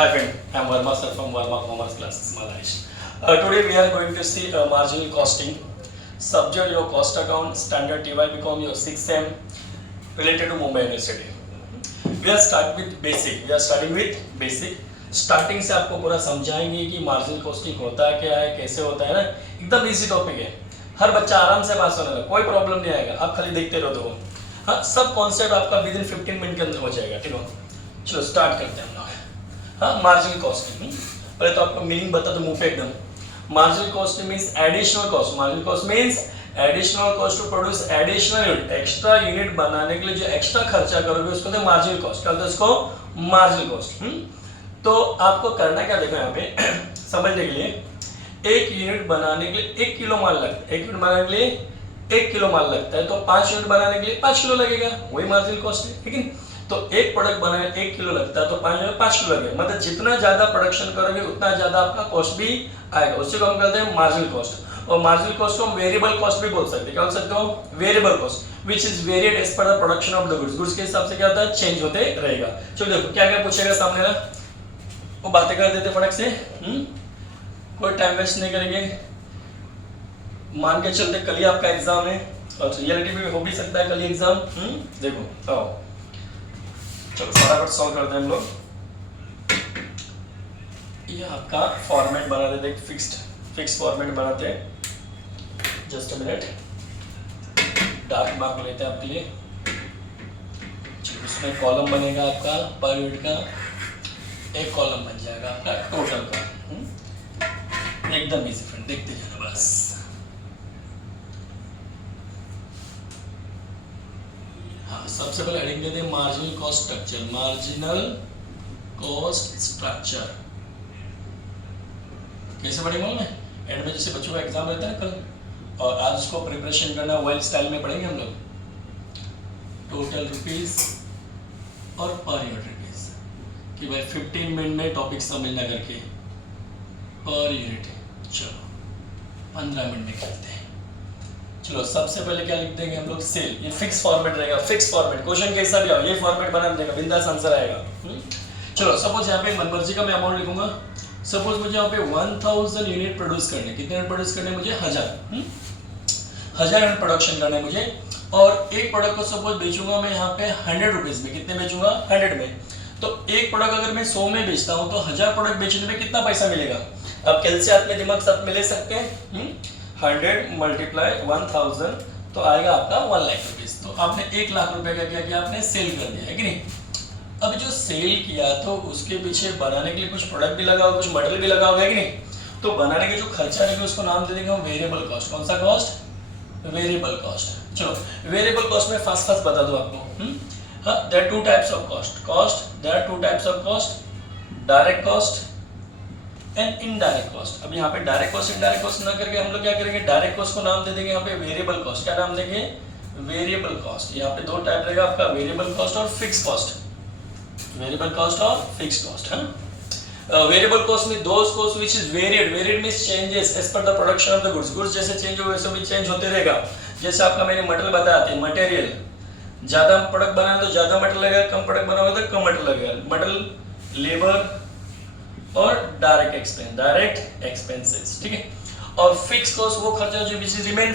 Hi friend, I am Verma sir from Verma Commerce Classes, Malaysia. Today we are going to see marginal costing. Subject your cost account, standard TY become your 6M related to Mumbai University. We are starting with basic. Starting से आपको पूरा समझाएंगे कि marginal costing होता है क्या है, कैसे होता है ना, एकदम इजी टॉपिक है, हर बच्चा आराम से पास होने लगा, कोई प्रॉब्लम नहीं आएगा, आप खाली देखते रहो तो हाँ, सब कॉन्सेप्ट आपका विद इन 15 मिनट के अंदर हो जाएगा। ठीक है, चलो स्टार्ट करते हैं हम लोग। हाँ, मार्जिनल कॉस्टिंग पहले तो आपको मीनिंग बता दो मुंह पे एकदम। Marginal costing means additional cost. Marginal cost means additional cost to produce additional unit, extra unit बनाने के लिए जो एक्स्ट्रा खर्चा करोगे उसको तो मार्जिनल कॉस्ट कहते हैं, उसको मार्जिनल कॉस्ट। तो आपको करना क्या, देखो यहाँ पे समझने के लिए, एक यूनिट बनाने के लिए 1 किलो माल लगता है, 1 यूनिट बनाने के लिए 1 किलो माल लगता है, तो 5 यूनिट बनाने के लिए 5 किलो लगेगा, वही मार्जिनल कॉस्ट है, ठीक है। तो एक प्रोडक्ट बनाने 1 किलो लगता है तो 5 किलो लगेगा, मतलब जितना ज्यादा प्रोडक्शन करोगे उतना ज्यादा आपका कॉस्ट भी आएगा, उससे को हम कहते हैं मार्जिनल कॉस्ट। और मार्जिनल कॉस्ट को हम वेरिएबल कॉस्ट भी बोल सकते हैं, क्या बोल सकते हो, variable cost, which is variate as per the production of the goods. Goods के हिसाब से क्या होता है, चेंज होते रहेगा। चलो देखो क्या क्या पूछेगा सामने ना, वो बातें कर देते फटक से, कोई टाइम वेस्ट नहीं करेंगे। मान के चलते कल ही आपका एग्जाम है और रियलिटी में हो भी सकता है कल ही एग्जाम। देखो आओ चलो फटाफट सॉल्व करते हैं हम लोग। ये आपका फॉर्मेट बना देते हैं, फिक्स्ड फॉर्मेट बनाते हैं। Just a minute, dark mark लेते हैं आपके लिए। उसमें कॉलम बनेगा आपका पर यूनिट का, एक कॉलम बन जाएगा आपका टोटल का। एकदम इजी फ्रेंड, देखते जाना बस। हाँ, सबसे पहले हेडिंग देते हैं marginal cost structure. Marginal cost structure कैसे पढ़ेंगे मालूम है, एंड में जैसे बच्चों का एग्जाम रहता है कल, और आज उसको प्रिपरेशन करना वेल स्टाइल में पढ़ेंगे हम लोग। टोटल रुपीज और पर यूनिट रुपीज कि भाई 15 मिनट में टॉपिक समझना करके, पर यूनिट। चलो 15 मिनट निकालते हैं। चलो सबसे पहले क्या लिख देंगे हम लोग, सेल। ये फिक्स फॉर्मेट रहेगा, फिक्स फॉर्मेट, क्वेश्चन कैसा भी आओ ये फॉर्मेट बना देगा, बिंदास आंसर आएगा। चलो सपोज यहाँ पे मनमर्जी का मैं अमाउंट लिखूंगा। सपोज मुझे यहाँ पे 1000 यूनिट प्रोड्यूस करने, कितने यूनिट प्रोड्यूस करने मुझे, 1000 यूनिट प्रोडक्शन करना है मुझे, और एक प्रोडक्ट को सपोज बेचूंगा मैं यहाँ पे 100 रुपीज में। कितने बेचूंगा, 100 में। तो एक प्रोडक्ट अगर मैं 100 में बेचता हूँ तो 1000 प्रोडक्ट बेचने में कितना पैसा मिलेगा। अब कैलसी हाथ में दिमाग साथ में ले सकते हैं। 100 मल्टीप्लाई 1000 तो आएगा आपका 1 लाख रुपीज। तो आपने 1 लाख रुपए का क्या किया, आपने सेल कर दिया है कि नहीं। अब जो सेल किया तो उसके पीछे बनाने के लिए कुछ प्रोडक्ट भी लगा होगा, कुछ मटेरियल भी लगा होगा कि नहीं। तो बनाने के जो खर्चा रहेगा उसको नाम दे देंगे हम वेरिएबल कॉस्ट। कौन सा कॉस्ट, वेरिएबल कॉस्ट। चलो वेरिएबल कॉस्ट में फास्ट बता दो आपको। there are two types of there are two types of cost, direct cost and indirect cost। अब यहाँ पे डायरेक्ट कॉस्ट इनडायरेक्ट कॉस्ट ना करके हम लोग क्या करेंगे, डायरेक्ट कॉस्ट को नाम दे देंगे यहाँ पे वेरिएबल कॉस्ट। क्या नाम देंगे, वेरिएबल कॉस्ट। यहाँ पे दो टाइप रहेगा आपका, वेरिएबल कॉस्ट और फिक्स कॉस्ट। वेरिएबल कॉस्ट और फिक्स कॉस्ट। वेरिएबल कॉस्ट में those cost which is varied means changes as per the production of the goods. Goods जैसे चेंज हो वैसे भी चेंज होते रहेगा। जैसे आपका मैंने मटेरियल बताया था, मटेरियल ज्यादा प्रोडक्ट बनाना तो ज्यादा मटेरियल लगेगा, कम प्रोडक्ट बनाओगे तो कम मटेरियल लगेगा। मटेरियल, लेबर और डायरेक्ट एक्सपेंसेस, ठीक है। और फिक्स कॉस्ट वो खर्चा जो which is remain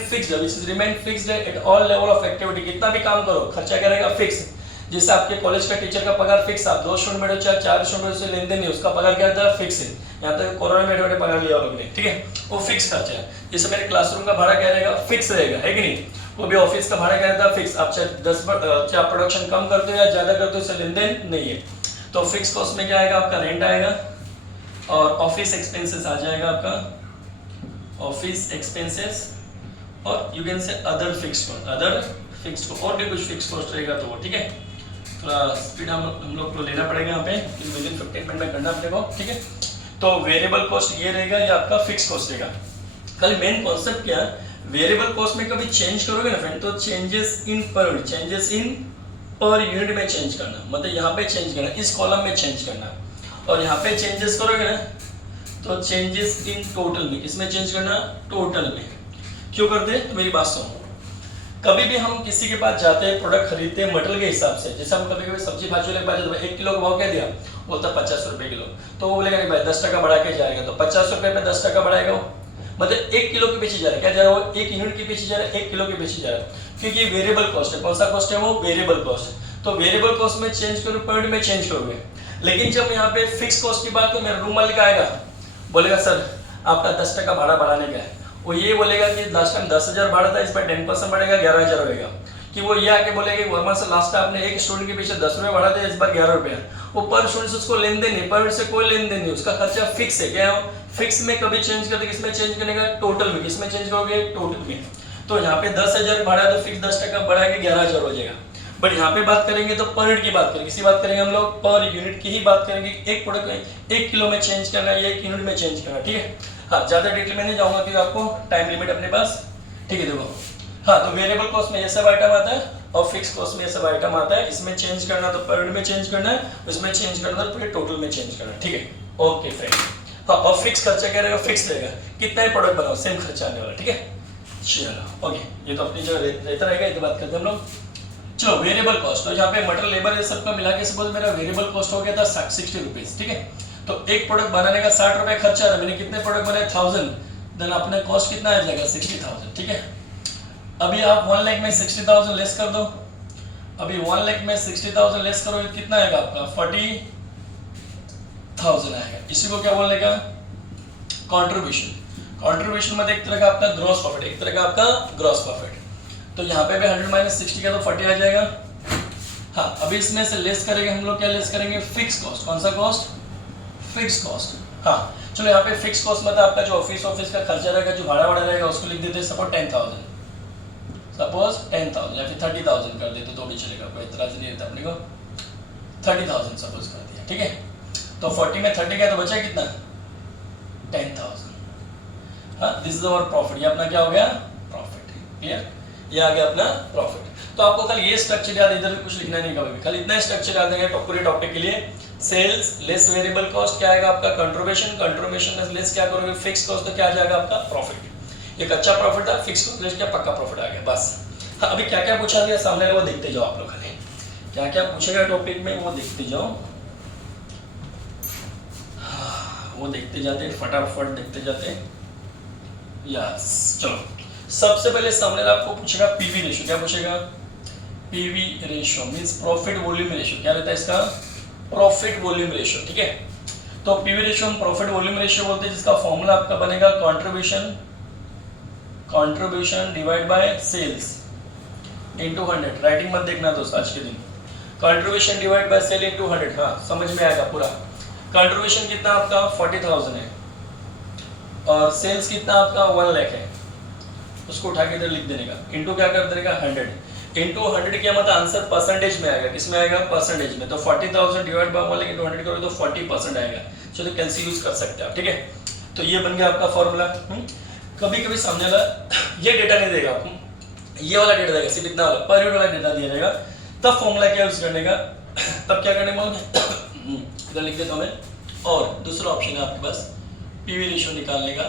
fixed at all level of activity. कितना भी काम करो खर्चा क्या रहेगा, फिक्स। जैसे आपके कॉलेज का टीचर का पगार फिक्स, आप 2 स्टूडेंट बैठो चाहे 4 स्टूडेंट से लेन देन नहीं, उसका पगार क्या रहता है, फिक्स है। यहाँ तक कोरोना में बैठे पगार लिया लोगों ने, ठीक है, वो फिक्स खर्चा है। जैसे मेरे क्लासरूम का भाड़ा क्या रहेगा, फिक्स रहेगा, है कि नहीं। वो भी ऑफिस का भाड़ा क्या रहता है, फिक्स। आप चाहे प्रोडक्शन कम करते हो या ज्यादा करते हो, इससे लेन देन नहीं है। तो फिक्स कॉस्ट में क्या आएगा, आपका रेंट आएगा, और ऑफिस एक्सपेंसेस आ जाएगा आपका, ऑफिस एक्सपेंसेस, और you can say other fixed cost, और भी कुछ फिक्स कॉस्ट रहेगा तो वो, ठीक है। थोड़ा स्पीड हम लोग को लेना पड़ेगा यहाँ पे, विद इन 15 मिनट में करना अपने को, ठीक है। तो वेरिएबल कॉस्ट ये रहेगा, ये आपका फिक्स कॉस्ट रहेगा। कल मेन कॉन्सेप्ट क्या है, वेरिएबल कॉस्ट में कभी चेंज करोगे ना फ्रेंड, तो चेंजेस इन पर यूनिट में चेंज करना, मतलब यहाँ पे चेंज करना, इस कॉलम में चेंज करना, और यहाँ पे चेंजेस करोगे ना तो चेंजेस इन टोटल में, किसमें चेंज करना, टोटल में। क्यों करते, तो मेरी बात सुनो। कभी भी हम किसी के पास जाते हैं, प्रोडक्ट खरीदते हैं मटेरियल के हिसाब से। जैसे हम कभी कभी सब्जी भाजी वाले के पास जाते हैं, 1 किलो का भाव क्या दिया, बोलता 50 रुपये किलो, तो वो बोलेगा नहीं भाई 10% बढ़ा के जाएगा, तो 50 रुपये में 10% बढ़ाएगा वो, मतलब 1 किलो के पीछे जा रहा है, क्या जा रहा है वो 1 यूनिट के पीछे जा रहा है, 1 किलो के पीछे जा रहा है, क्योंकि ये वेरिएबल कॉस्ट है। कौन सा कॉस्ट है वो? Variable cost. तो वेरिएबल कॉस्ट में चेंज करो, पर यूनिट में चेंज करोगे। लेकिन जब यहाँ पे फिक्स कॉस्ट की बात, तो मेरा रूम मालिक आएगा, बोलेगा सर आपका 10% भाड़ा बढ़ाने का है, वो ये बोलेगा कि लास्ट टाइम 10,000 भाड़ा था, इस पर 10% बढ़ेगा, 11,000 होगा। कि वो ये आके बोलेगा वर्मा से लास्ट टाइम आपने एक स्टूडेंट के पीछे 10 रुपये बढ़ा दिया, इस बार 11 रुपये। वो पर स्टूडेंट से उसको लेन देन नहीं, पर से कोई लेन देन नहीं, उसका खर्चा फिक्स है। क्या है? फिक्स में कभी चेंज कर दे, किसमें चेंज करने का? टोटल में। किसमें चेंज करोगे? टोटल में। तो यहाँ पे 10,000 भाड़ा तो फिक्स 10% बढ़ा के 11,000 हो जाएगा। बट यहाँ पे बात करेंगे तो पर यूनिट की बात करेंगे, किसी बात करेंगे हम लोग पर यूनिट की ही बात करेंगे। एक प्रोडक्ट में 1 किलो में चेंज करना है या 1 यूनिट में चेंज करना, ठीक है। हाँ, ज्यादा डिटेल में नहीं जाऊंगा क्योंकि आपको टाइम लिमिट अपने पास, ठीक है। देखो, हाँ, तो वेरिएबल कॉस्ट में ये सब आइटम आता है और फिक्स कॉस्ट में ये सब आइटम आता है। इसमें चेंज करना तो पर यूनिट में चेंज करना है, उसमें चेंज करना तो पूरे टोटल में चेंज करना है, ठीक है। Okay friend. हाँ, और फिक्स खर्चा क्या रहेगा? फिक्स रहेगा, कितना ही प्रोडक्ट बनाओ सेम खर्चा आने वाला, ठीक है। चलो ओके, ये तो अपनी जो रहता रहेगा, ये तो बात करते हैं हम लोग। चलो वेरिएबल कॉस्ट, तो यहाँ पे मटेरियल लेबर ये सबका मिला के सपोज मेरा वेरिएबल कॉस्ट हो गया था 60 रुपीज, ठीक है। तो एक प्रोडक्ट बनाने का 60 रुपये खर्चा रहा, मैंने कितने प्रोडक्ट बनाए? 1000, देन अपने कॉस्ट कितना आ जाएगा? 60,000, ठीक है। अभी आप 1 लाख में 60,000 लेस कर दो, अभी 1 लाख में 60,000 लेस करो, कितना आएगा आपका? 40,000 आएगा। इसी को क्या बोलने का? कंट्रीब्यूशन। कंट्रीब्यूशन मतलब एक तरह का आपका ग्रॉस प्रॉफिट, एक तरह का आपका ग्रॉस प्रॉफिट। तो यहाँ पे भी 100 माइनस 60 का तो 40 आ जाएगा। हाँ, अभी इसमें से लेस करेंगे हम लोग, क्या लेस करेंगे? Fix cost. कौन सा कॉस्ट? Fix cost. हाँ, चलो यहाँ पे फिक्स कॉस्ट मतलब आपका जो ऑफिस का खर्चा रहेगा, जो भाड़ा रहेगा, उसको लिख देते हैं सपोज 10,000, सपोज 10,000 या फिर 30,000 कर देते तो भी चलेगा, कोई इतराज नहीं रहता अपने को। 30,000 सपोज कर दिया, ठीक है। तो 40 में 30 का तो बचा कितना? 10,000। हाँ, दिस इज अवर प्रॉफिट। ये अपना क्या हो गया? प्रॉफिट। क्लियर? ये आ गया अपना प्रॉफिट। तो आपको कल ये स्ट्रक्चर याद, इधर कुछ लिखना नहीं कभी, खाली इतना स्ट्रक्चर याद है पूरे टॉपिक के लिए। सेल्स लेस वेरिएबल कॉस्ट क्या आएगा आपका? कंट्रीब्यूशन। कंट्रीब्यूशन में लेस क्या करोगे? फिक्स कॉस्ट, तो क्या आ जाएगा आपका? प्रॉफिट। ये कच्चा प्रॉफिट था, फिक्स कॉस्ट लेस क्या पक्का प्रॉफिट आ गया, बस। हाँ, अभी क्या क्या पूछा गया सामने वो देखते जाओ आप लोग, खाली क्या क्या पूछेगा टॉपिक में वो देखते जाओ। वो देखते जाते फटाफट देखते जाते। यस, चलो सबसे पहले सामने आपको पूछेगा पीवी रेशियो। क्या पूछेगा? PV ratio means profit volume ratio. क्या रहता है इसका? प्रॉफिट वॉल्यूम रेशियो, ठीक है। तो पीवी रेशियो हम प्रॉफिट वॉल्यूम रेशियो बोलते हैं, जिसका फॉर्मूला आपका बनेगा contribution divide by sales into 100। Writing मत देखना दोस्त आज के दिन। Contribution divide by sale into 100। हाँ, समझ में आएगा पूरा। कंट्रीब्यूशन कितना आपका? 40,000 है और सेल्स कितना आपका? 1 लाख है। उसको उठा के इधर लिख देने का, इनटू क्या कर देने का? 100। इनटू 100 क्या मतलब आंसर परसेंटेज में आएगा। किस में आएगा? परसेंटेज में। तो 40,000 डिवाइड बाय 1 लाख इनटू 100 करोगे तो 40% आएगा। चलो कैलसी यूज कर सकते हैं आप, ठीक है। तो ये बन गया आपका फॉर्मूला। कभी कभी सामने वाला ये डेटा नहीं देगा आपको, ये वाला डेटा देगा, सिर्फ इतना वाला पर यूनिट वाला डेटा दिया जाएगा, तब फॉर्मूला क्या यूज करने का, तब क्या करने का इधर लिख देता हूं मैं। और दूसरा ऑप्शन है आपके पास पीवी रेशियो निकालने का।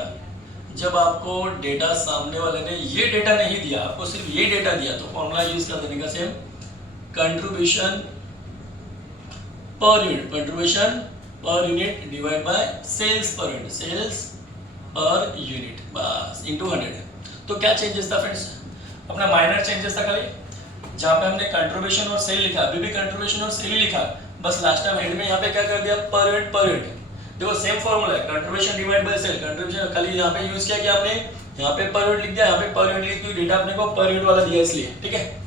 जब आपको डेटा सामने वाले ने ये डेटा नहीं दिया, आपको सिर्फ ये डेटा दिया, तो फॉर्मूला यूज कर देने का same, contribution per unit, contribution per unit divide by sales per unit, sales per unit, बस इनटू 100। तो क्या चेंजेस था फ्रेंड्स? अपना माइनर चेंजेस था खाली, जहाँ पे हमने कंट्रीब्यूशन और सेल लिखा, अभी भी कंट्रीब्यूशन और सेल ही लिखा, बस लास्ट टाइम हेड में यहाँ पे क्या कर दिया? Per unit. देखो सेम फॉर्मूला है, contribution divide by sale. Contribution खाली यहाँ पे यूज किया कि आपने यहाँ पे पर यूनिट लिख दिया, यहाँ पे पर यूनिट लिख दिया, डेटा अपने को पर यूनिट वाला दिया इसलिए, ठीक है।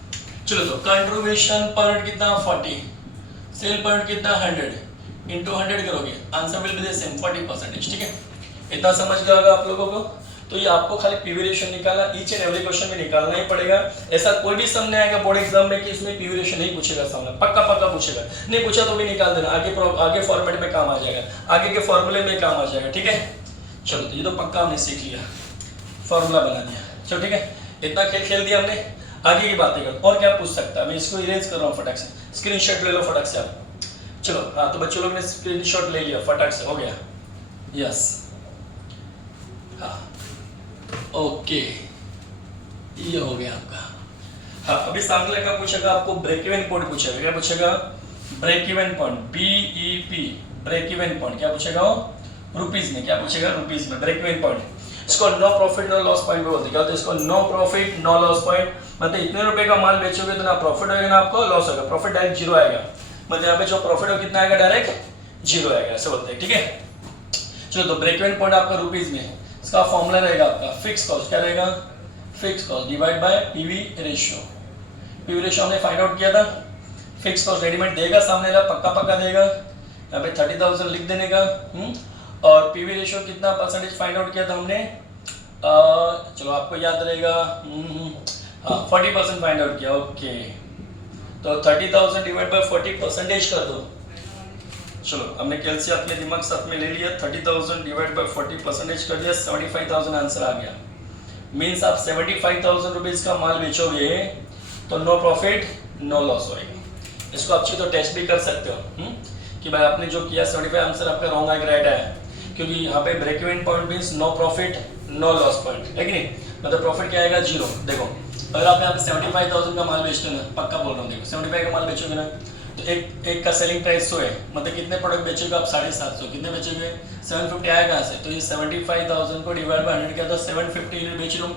चलो तो कंट्रीब्यूशन पर यूनिट कितना? 40, सेल पर यूनिट कितना? 100 इनटू 100 करोगे, answer will be the same 40%, ठीक है। इतना समझ गया होगा आप लोगों को। तो ये आपको खाली पीवी रेशियो निकालना, ईच एंड एवरी क्वेश्चन में निकालना ही पड़ेगा। ऐसा कोई भी सम नहीं आएगा बोर्ड एग्जाम में कि इसमें पीवी रेशियो नहीं पूछेगा सामने, पक्का पूछेगा। नहीं पूछा तो भी निकाल देना, आगे फॉर्मेट में काम आ जाएगा, आगे के फॉर्मूले में काम आ जाएगा, ठीक है। चलो तो ये तो पक्का हमने सीख लिया, फॉर्मूला बना दिया। चलो ठीक है, इतना खेल दिया हमने, आगे की बातें कर। और क्या पूछ सकता है? मैं इसको इरेज कर रहा हूँ फटाक से, स्क्रीनशॉट ले लो फटाक से आप। चलो हाँ, तो बच्चों लोग ने स्क्रीनशॉट ले लिया फटाक से, हो गया। यस, हाँ ओके, ये हो गया आपका। हाँ, अभी सामने का पूछेगा आपको ब्रेक इवन पॉइंट पूछेगा। क्या पूछेगा? Break even point, BEP, break even point क्या पूछेगा वो, रुपीज में, क्या पूछेगा रुपीज में, ब्रेक इवन पॉइंट। इसको no profit no loss point भी बोलते हैं। क्या होता है इसको, no profit no loss point, मतलब इतने रुपए का माल बेचोगे तो ना प्रॉफिट होगा ना आपको लॉस होगा, प्रॉफिट डायरेक्ट जीरो आएगा, मतलब यहाँ पे जो प्रॉफिट हो कितना आएगा, डायरेक्ट जीरो आएगा, ऐसे बोलते हैं, ठीक है। चलो तो ब्रेक इवन पॉइंट आपका रुपीज में, इसका फॉर्मूला रहेगा आपका फिक्स कॉस्ट, क्या रहेगा, fix cost divide by PV ratio. PV ratio हमने फाइंड आउट किया था, फिक्स कॉस्ट रेडीमेड देगा सामने वाला, पक्का पक्का देगा, यहाँ पे 30,000 लिख देने का। और पीवी रेशियो कितना परसेंटेज फाइंड आउट किया था हमने, चलो आपको याद रहेगा, हाँ 40% फाइंड आउट किया, ओके। तो 30,000 डिवाइड बाय 40% कर दो। चलो हमने कैलसी अपने दिमाग साथ में ले लिया, 30,000 डिवाइड बाय 40% कर दिया, 75,000 आंसर आ गया। मीन्स आप 75,000 रुपीज का माल बेचोगे तो नो प्रॉफिट नो लॉस होएगा। इसको अच्छी तो टेस्ट भी कर सकते हो कि भाई आपने जो किया 75 आंसर आपका रॉन्ग है राइट है, क्योंकि यहाँ पे break even point means no profit no loss point है कि नहीं, मतलब प्रॉफिट क्या आएगा, जीरो। देखो अगर आप यहाँ पे 75,000 का माल बेचते हो ना, पक्का बोल रहा हूँ, देखो 75 का माल बेचोगे ना तो एक का सेलिंग प्राइस 100 है, मतलब कितने प्रोडक्ट बेचोगे आप, 750, कितने बेचोगे 750 आया कहाँ से, तो ये 75,000 को डिवाइड बाय 100 किया तो 750 यूनिट बेच रहा हूँ,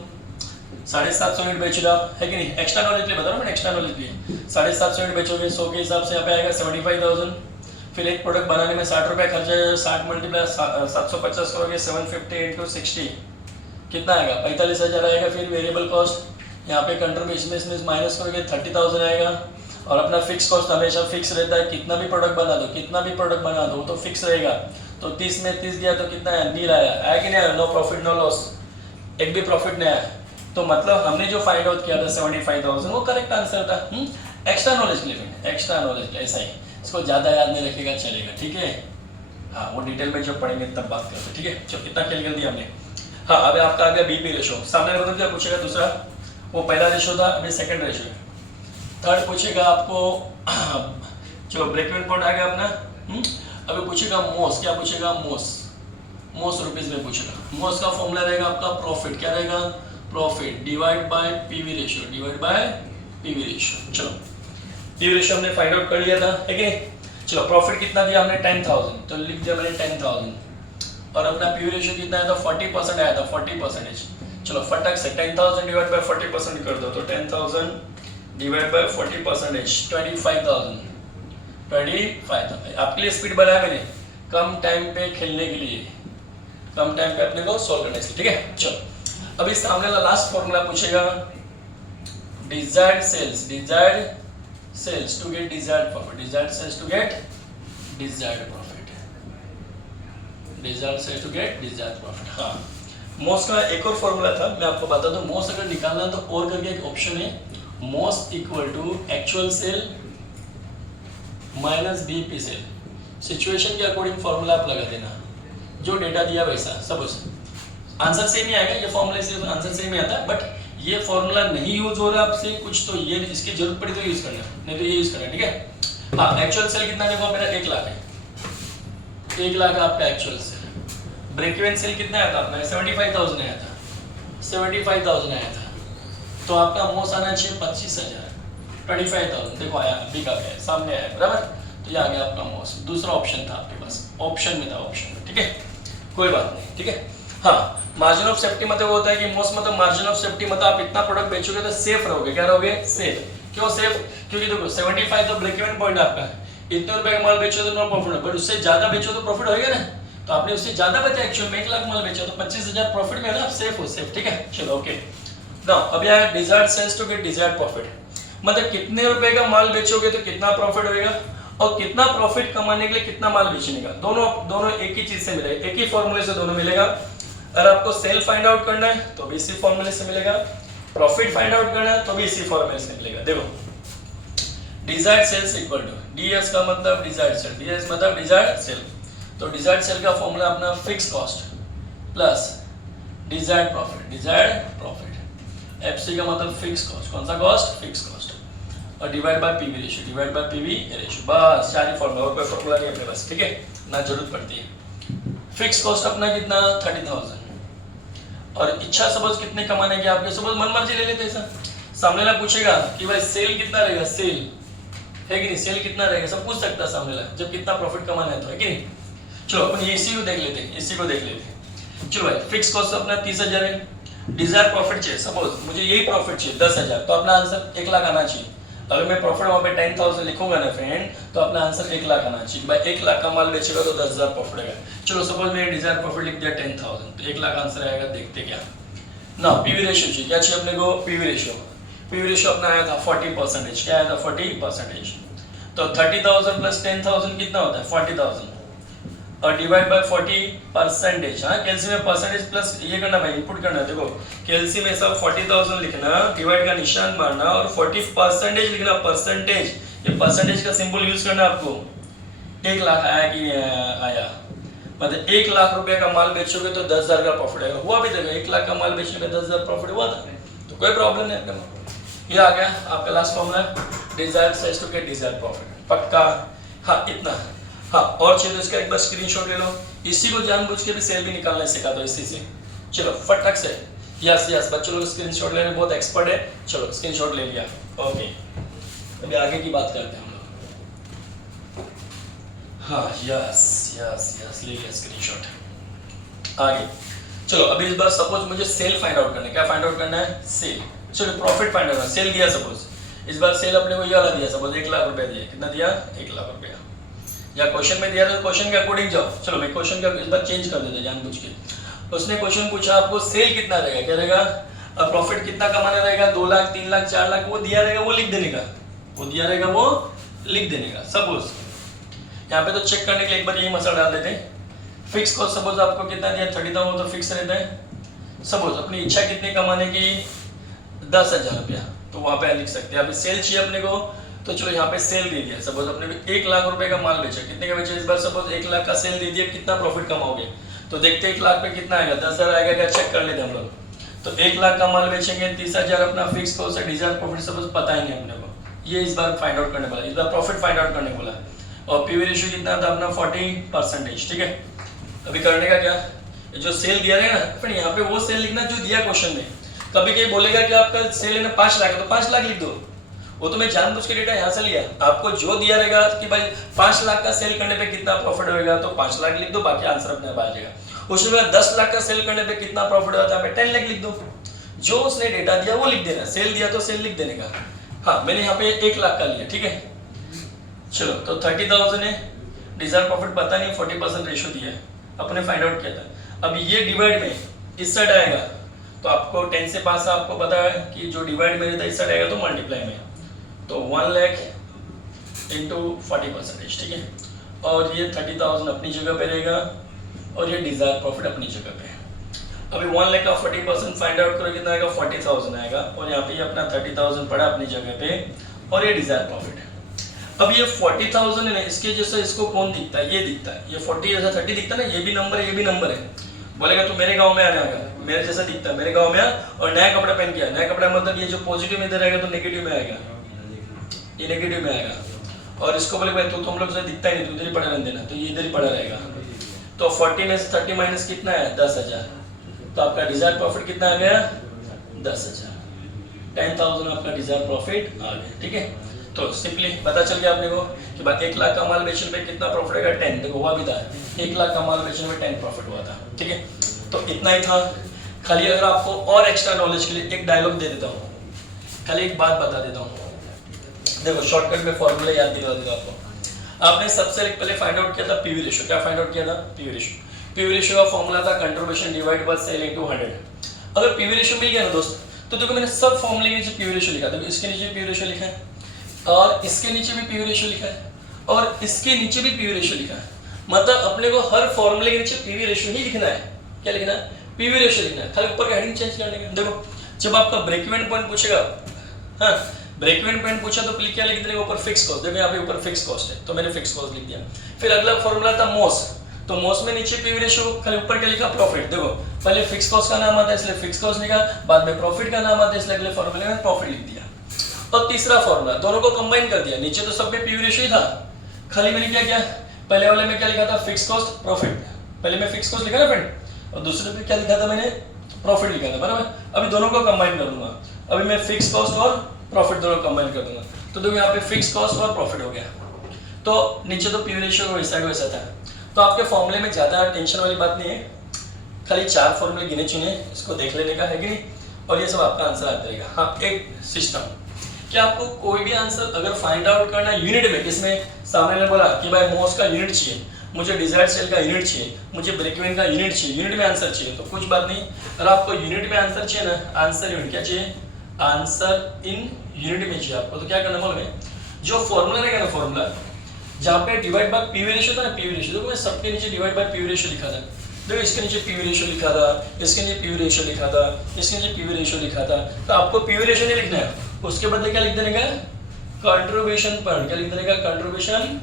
750 यूनिट बेच रहे हो आप, है कि नहीं, एक्स्ट्रा नॉलेज लिए बता रहा हूँ, एक्स्ट्रा नॉलेज लिए 750 यूनिट बेचोगे 100 के हिसाब से यहाँ पे आएगा 75,000, फिर एक प्रोडक्ट बनाने में 60 रुपये खर्चा है, 60 मल्टीप्लाई 750 करोगे 750 इंटू 60 कितना आएगा, 45,000 आएगा। फिर वेरिएबल कॉस्ट यहाँ पे कंट्रीब्यूशन में माइनस करोगे 30,000 आएगा, और अपना फिक्स कॉस्ट हमेशा फिक्स रहता है, कितना भी प्रोडक्ट बना दो, कितना भी प्रोडक्ट बना दो तो फिक्स रहेगा। तो 30 में 30 दिया तो कितना है, नील आया कि नहीं आया, नो प्रॉफिट नो लॉस, एक भी प्रॉफिट नहीं आया। तो मतलब हमने जो फाइंड आउट किया था 75,000 वो करेक्ट आंसर था। एक्स्ट्रा नॉलेज के लिए, एक्स्ट्रा नॉलेज के लिए ऐसा ही, इसको ज़्यादा याद नहीं रखेगा चलेगा, ठीक है। हाँ वो डिटेल में जब पढ़ेंगे तब बात करते हैं, ठीक है। चलो कितना खेल कर दिया हमने। हाँ अभी आपका आ गया बीपी रेशो, सामने मतलब क्या पूछेगा, दूसरा वो पहला रेशो था, अभी सेकंड रेशो है, थर्ड पूछेगा आपको। चलो ब्रेक इवन पॉइंट आ गया अपना। अभी पूछेगा मोस, क्या पूछेगा, मोस रुपीज में पूछेगा। मोस का फॉर्मूला रहेगा आपका प्रॉफिट, क्या रहेगा, profit divide by PV ratio, divide by PV ratio. चलो पीवी रेशियो हमने फाइंड आउट कर लिया था, है कि नहीं। चलो प्रॉफिट कितना दिया हमने 10,000, तो लिख दिया मैंने 10,000, और अपना पीवी रेशियो कितना आया था 40% आया था, 40%। चलो फटक से 10,000 डिवाइड बाय 40% कर दो, तो 10,000 डिवाइड बाय 40% 25,000, 25,000। आपके लिए स्पीड बढ़ाया मैंने, कम टाइम पे खेलने के लिए, कम टाइम पे अपने को सोल्व करने से, ठीक है। चलो अभी सामने वाला लास्ट फॉर्मूला पूछेगा, desired sales to get desired profit, desired sales to get desired profit, desired sales to get desired profit. हाँ मोस का एक और फॉर्मूला था, मैं आपको बता दूं, मोस अगर निकालना तो और करके एक ऑप्शन है, MOS equal to actual sale minus BP sale. Situation के अकॉर्डिंग फॉर्मूला आप लगा देना, जो डेटा दिया वैसा सब आंसर सेम ही आएगा, ये फॉर्मूला से आंसर सेम ही आता है, बट ये फॉर्मूला नहीं यूज हो रहा आपसे कुछ तो ये इसकी जरूरत पड़ी तो यूज करना, नहीं तो ये यूज करना, ठीक है। हाँ एक्चुअल सेल कितना देखो मेरा 1 लाख है, 1 लाख आपका actual sale. Break even sale कितना आया था आपका, 75,000 आया था, 75,000 आया था, तो आपका मोस आना चाहिए 25,000, 25,000 देखो आया, बिक आ गया, सामने आया, बराबर। तो ये आ गया आपका मोस, दूसरा ऑप्शन था आपके पास, ऑप्शन में था, ऑप्शन में, ठीक है, कोई बात नहीं, ठीक है। हाँ मार्जिन ऑफ सेफ्टी मतलब वो होता है कि मोस्ट मतलब मार्जिन ऑफ सेफ्टी मतलब आप इतना प्रोडक्ट बेचोगे तो सेफ रहोगे, क्या रहोगे, सेफ। क्यों सेफ, क्योंकि देखो 75 तो ब्रेक इवन पॉइंट आपका है, इतने रुपए का माल बेचो तो नो प्रॉफिट है, बट उससे ज्यादा बेचो तो प्रॉफिट होगा ना, तो आपने उससे ज्यादा बेचा, एक्चुअल में 1 लाख माल बेचा तो 25,000 प्रॉफिट में है ना, आप सेफ हो, सेफ, ठीक है। चलो ओके, नाउ अभी आया desired sales to get desired profit, मतलब कितने रुपए का माल बेचोगे तो कितना प्रॉफिट होगा, और कितना प्रॉफिट कमाने के लिए कितना माल बेचने का, दोनों एक ही चीज से मिलेगा, एक ही फॉर्मूले से दोनों मिलेगा। अगर आपको सेल फाइंड आउट करना है तो भी इसी फॉर्मूले से मिलेगा, प्रॉफिट फाइंड आउट करना है तो भी इसी फॉर्मूले से मिलेगा। देखो desired sales equal to DS का मतलब डिजायर्ड सेल, डीएस मतलब डिजायर्ड सेल, तो डिजायर्ड सेल का फॉर्मूला अपना fix cost plus desired profit, desired profit, FC का मतलब फिक्स कॉस्ट, कौन सा कॉस्ट, फिक्स कॉस्ट, और divide by PV ratio, divide by PV ratio, बस 4 ही फॉर्मूला, और कोई फॉर्मूला नहीं अपने पास, ठीक है ना, जरूरत पड़ती है। फिक्स कॉस्ट अपना कितना 30,000, और इच्छा सपोज कितने कमाने की आपके, सपोज मन मर्जी ले लेते ऐसा, सामने वाला पूछेगा कि भाई सेल कितना रहेगा, सेल है कि नहीं, सेल कितना रहेगा सब पूछ सकता है सामने वाला, जब कितना प्रॉफिट कमाना है तो, है कि नहीं। चलो अपन इसी को देख लेते हैं, इसी को देख लेते हैं। चलो भाई फिक्स कॉस्ट अपना 30,000 है, डिजायर प्रॉफिट चाहिए, सपोज मुझे यही प्रॉफिट चाहिए 10,000, तो अपना आंसर 1 लाख आना चाहिए। अगर मैं प्रॉफिट वहां पे 10,000 लिखूंगा ना फ्रेंड, तो अपना आंसर 1 लाख आना चाहिए। भाई 1 लाख का माल बेचेगा तो 10,000 प्रॉफिट आएगा। चलो सपोज मैंने डिजायर प्रॉफिट लिख दिया 10,000, तो 1 लाख आंसर आएगा। देखते क्या ना, पीवी रेशियो चाहिए, क्या चाहिए अपने को, पीवी रेशियो। पीवी रेशियो अपना आया था 40%, क्या आया था 40%। तो 30,000 प्लस 10,000 कितना होता है 40,000, और डिवाइड बाय 40%। हाँ कैलसी में परसेंटेज प्लस ये करना भाई, इनपुट करना। देखो कैलसी में सब 40,000 लिखना, डिवाइड का निशान मारना और 40% लिखना, परसेंटेज। ये परसेंटेज का सिंबल यूज करना आपको। 1 लाख आया कि आया, मतलब 1 लाख रुपए का माल बेचोगे तो 10,000 का प्रॉफिट आएगा। हुआ भी देखो 1 लाख का माल बेचने में 10,000 प्रॉफिट हुआ था, तो कोई प्रॉब्लम नहीं आपका। ये आ गया आपका last formula, desire sales to get desire profit. पक्का? हाँ इतना। हाँ और चाहिए तो इसका एक बार स्क्रीनशॉट ले लो। इसी को जानबूझ के भी सेल भी निकालना सिखा दो इसी से। चलो फटक से, यस यस बच्चों लोग स्क्रीनशॉट लेने बहुत एक्सपर्ट है। चलो स्क्रीनशॉट ले लिया, ओके। अभी आगे की बात करते हैं हम लोग। हाँ यस यस यस ले लिया स्क्रीनशॉट। आगे चलो, अभी इस बार सपोज मुझे सेल फाइंड आउट करना है। क्या फाइंड आउट करना है? सेल। चलो प्रॉफिट फाइंड आउट करना, सेल दिया सपोज, इस बार सेल अपने को ये वाला दिया, सपोज 1 लाख रुपया दिया। कितना दिया? 1 लाख रुपया। या क्वेश्चन में दिया तो क्वेश्चन के अकॉर्डिंग जाओ। चलो मैं क्वेश्चन का इस बार चेंज कर देते हैं जानबूझ के। उसने क्वेश्चन पूछा आपको सेल कितना रहेगा, क्या रहेगा, और प्रॉफिट कितना कमाना रहेगा, 2 लाख 3 लाख 4 लाख, वो दिया रहेगा, वो लिख देने का, वो दिया रहेगा, वो लिख देने का। सपोज यहाँ पे तो चेक करने के लिए एक बार ये मसला डाल देते हैं। फिक्स कॉस्ट सपोज आपको कितना दिया 30,000, तो फिक्स रहता है। सपोज अपनी इच्छा कितनी कमाने की, 10,000 रुपया, तो वहां पे लिख सकते हैं। अभी सेल चाहिए अपने को, तो चलो यहाँ पे सेल दे दिया। सपोज अपने को 1 लाख रुपए का माल बेचा, कितने का बेचा इस बार, सपोज 1 लाख का सेल दे दिया, कितना प्रॉफिट कमाओगे, तो देखते 1 लाख पे कितना आएगा, 10,000 आएगा क्या, चेक कर लेते हम लोग। तो 1 लाख का माल बेचेंगे, 30,000 अपना फिक्स कॉस्ट है, डिजायर प्रॉफिट सपोज पता ही नहीं अपने को, ये इस बार फाइंड आउट करने वाला, इस बार प्रॉफिट फाइंड आउट करने बोला। और पीवी रेशियो कितना था अपना 40%, ठीक है। अभी करने का क्या, जो सेल दिया है ना, फिर यहाँ पे वो सेल लिखना जो दिया क्वेश्चन में। कभी कहीं बोलेगा कि आपका सेल है ना 5 लाख है, तो 5 लाख लिख दो। वो तो मैं जानबूझ के डेटा यहाँ से लिया, आपको जो दिया रहेगा कि भाई 5 लाख का सेल करने पे कितना प्रॉफिट होगा, तो 5 लाख लिख दो, बाकी आंसर अपने आप आ जाएगा। उसके बाद 10 लाख का सेल करने पे कितना प्रॉफिट होता है, 10 लाख लिख दो। जो उसने डेटा दिया वो लिख देना, सेल दिया तो सेल लिख देने का। हाँ मैंने यहाँ पे 1 लाख का लिया, ठीक है। चलो तो 30,000 है, डिजायर प्रॉफिट पता नहीं, 40% रेशियो दिया है, अपने फाइंड आउट किया था। अब ये डिवाइड में इस साइड आएगा, तो आपको 10 से पास आपको पता है कि जो डिवाइड में रहता है इस साइड आएगा तो मल्टीप्लाई में, तो 1 लाख इंटू 40%, ठीक है। और ये 30,000 अपनी जगह पे रहेगा, और ये डिजायर प्रॉफिट अपनी जगह पे। अभी 1 लाख का 40% फाइंड आउट करो, कितना आएगा, 40,000 आएगा, और यहाँ पे अपना 30,000 पड़ा अपनी जगह पे, और ये डिजायर प्रॉफिट है। अब ये 40,000 है ना, इसके जैसा इसको कौन दिखता है, ये दिखता है, ये 40 जैसा 30 दिखता है ना, ये भी नंबर है, ये भी नंबर है। बोलेगा तो मेरे गांव में आने आएगा, मेरे जैसा दिखता है, मेरे गांव में आ, और नया कपड़ा पहन के आ। नया कपड़ा मतलब ये जो पॉजिटिव में इधर रहेगा तो नेगेटिव में आएगा, ये नेगेटिव में आएगा। और इसको बोले भाई तू तुम लोग से दिखता ही नहीं, तू इधर ही पड़ा रहने देना, तो ये इधर ही पड़ा रहेगा। तो 40 में से 30 माइनस कितना है, 10,000, तो आपका डिजायर प्रॉफिट कितना आ गया, 10,000, 10,000 आपका डिजायर प्रॉफिट आ गया, ठीक है। तो सिंपली पता चल गया अपने को कि भाई 1 लाख का माल बेचने पे कितना प्रॉफिट आएगा, 10। देखो हुआ भी था, 1 लाख का माल बेचने में 10 प्रॉफिट हुआ था, ठीक है। तो इतना ही था। खाली अगर आपको और एक्स्ट्रा नॉलेज के लिए एक डायलॉग दे देता हूँ, खाली एक बात बता देता हूँ। देखो शॉर्टकट में फॉर्मूला याद दिला देगा आपको। आपने सबसे पहले फाइंड आउट किया था पीवी रेशियो। क्या फाइंड आउट किया था, पीवी रेशियो। पीवी रेशियो का फॉर्मूला था contribution divide by sale into 100। अगर पीवी रेशियो मिल गया ना दोस्त, तो देखो मैंने सब फॉर्मूले के नीचे पीवी रेशियो लिखा, देखो इसके नीचे पीवी रेशियो लिखा है, और इसके नीचे भी पीवी रेशियो लिखा है, और इसके नीचे भी पीवी रेशियो लिखा है। मतलब अपने को हर फॉर्मूले के नीचे पीवी रेशियो ही लिखना है। क्या लिखना है, पीवी रेशियो लिखना है, खाली ऊपर का हेडिंग चेंज करने का। देखो जब आपका ब्रेक इवन पॉइंट पूछेगा, हाँ ब्रेक इवन पॉइंट पूछा तो क्या लिख देंगे, ऊपर फिक्स कॉस्ट। देखो यहाँ पे ऊपर फिक्स कॉस्ट है, तो मैंने फिक्स कॉस्ट लिख दिया। फिर अगला फॉर्मूला था मॉस, तो मॉस में नीचे पीवी रेशियो, खाली ऊपर क्या लिखा, प्रॉफिट। देखो पहले फिक्स कॉस्ट का नाम आता है इसलिए फिक्स कॉस्ट लिखा, बाद में प्रॉफिट का नाम आता है इसलिए अगले फॉर्मूले में प्रॉफिट लिख दिया। और तीसरा फॉर्मूला, दोनों को कंबाइन कर दिया। नीचे तो सब में पीवी रेशियो ही था, खाली मैंने क्या किया, पहले वाले में क्या लिखा था, फिक्स कॉस्ट प्रॉफिट। पहले मैं फिक्स कॉस्ट लिखा ना फ्रेंड, और दूसरे पे क्या लिखा था मैंने, प्रॉफिट लिखा था, बराबर। अभी दोनों को कंबाइन कर दूंगा। अभी मैं फिक्स कॉस्ट और प्रॉफिट दोनों कंबाइन कर दूंगा। तो देखो यहाँ पे फिक्स कॉस्ट और प्रॉफिट हो गया। तो नीचे तो पीवी रेशियो वैसा का वैसा था। तो आपके फॉर्मूले में ज़्यादा टेंशन वाली बात नहीं है, खाली 4 फॉर्मूले गिने चुने इसको देख लेने का है कि नहीं, और ये सब आपका आंसर आता रहेगा। हाँ, एक सिस्टम कि आपको कोई भी आंसर अगर फाइंड आउट करना है यूनिट में, जिसमें सामने ने बोला कि भाई मोस का यूनिट चाहिए, मुझे डिजायर्ड सेल का यूनिट चाहिए, मुझे ब्रेक इवन का यूनिट चाहिए, यूनिट में आंसर चाहिए, तो कुछ बात नहीं, अगर आपको यूनिट में आंसर चाहिए ना, आंसर यूनिट क्या चाहिए, आंसर इन यूनिट में चाहिए आपको, तो क्या करना मालूम है, जो फॉर्मूला रहेगा ना, फॉर्मूला जहाँ पे डिवाइड बाय पीवी रेशियो था ना, पीवी रेशियो, देखो मैं सबके नीचे डिवाइड बाय पीवी रेशियो लिखा था, देखो इसके नीचे पीवी रेशियो लिखा था, इसके नीचे पीवी रेशियो लिखा था, इसके नीचे पीवी रेशियो लिखा था, तो आपको पीवी रेशियो नहीं लिखना है, उसके बदले क्या लिख देने का, कंट्रीब्यूशन पर, क्या लिख देने का, कंट्रीब्यूशन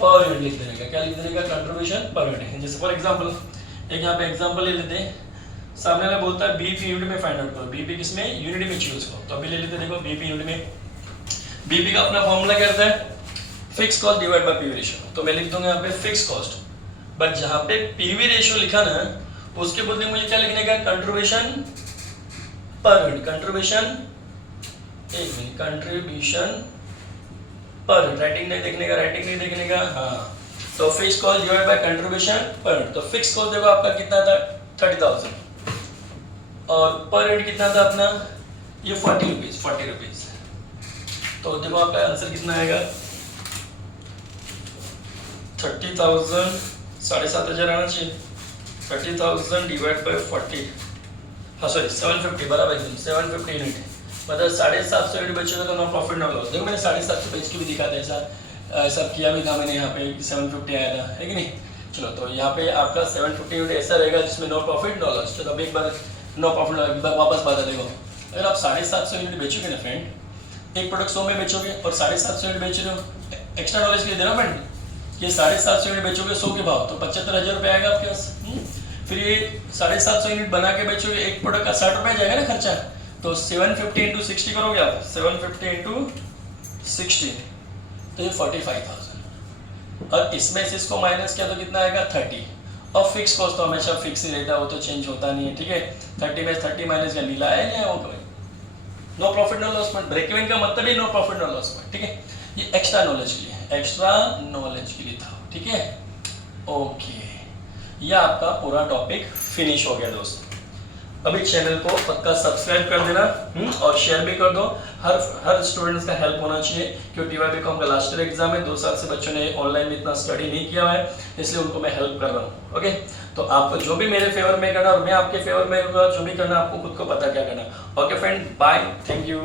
पर यूनिट लिख देने का, क्या लिख देने का, कंट्रीब्यूशन पर यूनिट। जैसे फॉर एग्जांपल एक यहाँ पे एग्जांपल ले लेते हैं, सामने वाला बोलता है बीपी यूनिट में फाइंड आउट करो, बीपी किसमें, यूनिट में चाहिए उसको, तो अभी ले लेते हैं, देखो बीपी यूनिट में, बीपी का अपना फॉर्मूला क्या रहता है, fix cost divide by PV ratio, तो मैं लिख दूंगा यहाँ पे फिक्स कॉस्ट, बट जहाँ पे पीवी रेशियो लिखा ना, उसके बदले मुझे क्या लिखने का, कंट्रीब्यूशन पर यूनिट, कंट्रीब्यूशन, एक मिनट, कंट्रीब्यूशन पर, राइटिंग नहीं देखने का, राइटिंग नहीं देखने का, हाँ, तो fix cost divide by contribution per unit, तो फिक्स कॉस्ट देखो आपका कितना था, 30,000, और पर यूनिट कितना था अपना, ये 40 रुपीज, तो देखो आपका आंसर कितना आएगा, 30,000, 7,500 आना चाहिए, 30,000 डिवाइड बाय 40, हाँ सॉरी 750, बराबर एकदम 750 यूनिट, मतलब 750 यूनिट बचेगा तो नो प्रॉफिट नो लॉस। देखो मैंने 750 पेज की भी दिखा था, ऐसा किया भी था मैंने, यहाँ पे 750 आया था, है कि नहीं। चलो तो यहाँ पे आपका 750 यूनिट ऐसा रहेगा जिसमें नो प्रॉफिट नो लॉस। चलो अब एक बार नो प्रॉफिट एक बार वापस बात है, देखो अगर आप 750 यूनिट बेचोगे ना फ्रेंड, एक प्रोडक्ट 100 में बेचोगे और 750 यूनिट बेच रहे हो, एक्स्ट्रा नॉलेज के लिए देना फ्रेंड, ये 750 यूनिट बेचोगे 100 के भाव, तो 75,000 रुपये आएगा आपके पास। फिर ये 750 यूनिट बना के बेचोगे, एक प्रोडक्ट का 60 रुपये जाएगा ना खर्चा, तो 750 इंटू 60 करोगे आप, 750 इंटू 60, तो ये 45,000, और इसमें से इसको माइनस किया तो कितना आएगा, 30, और फिक्स कॉस्ट तो हमेशा फिक्स ही रहता है, वो तो चेंज होता नहीं है, ठीक है। 30 में 30 माइनस का नीला है नहीं, वो no profit no loss point, break even का मतलब ही no profit no loss point, ठीक है। ये एक्स्ट्रा नॉलेज के लिए, एक्स्ट्रा नॉलेज के लिए था, ठीक है। ओके, ये आपका पूरा टॉपिक फिनिश हो गया दोस्त। अभी चैनल को पक्का सब्सक्राइब कर देना और शेयर भी कर दो, हर स्टूडेंट्स का हेल्प होना चाहिए, क्योंकि टीवाईबीकॉम का लास्ट ईयर एग्जाम है, 2 साल से बच्चों ने ऑनलाइन में इतना स्टडी नहीं किया है, इसलिए उनको मैं हेल्प कर रहा हूँ। ओके, तो आपको जो भी मेरे फेवर में करना और मैं आपके फेवर में जो भी करना, आपको खुद को पता क्या करना। Okay friend, bye, thank you.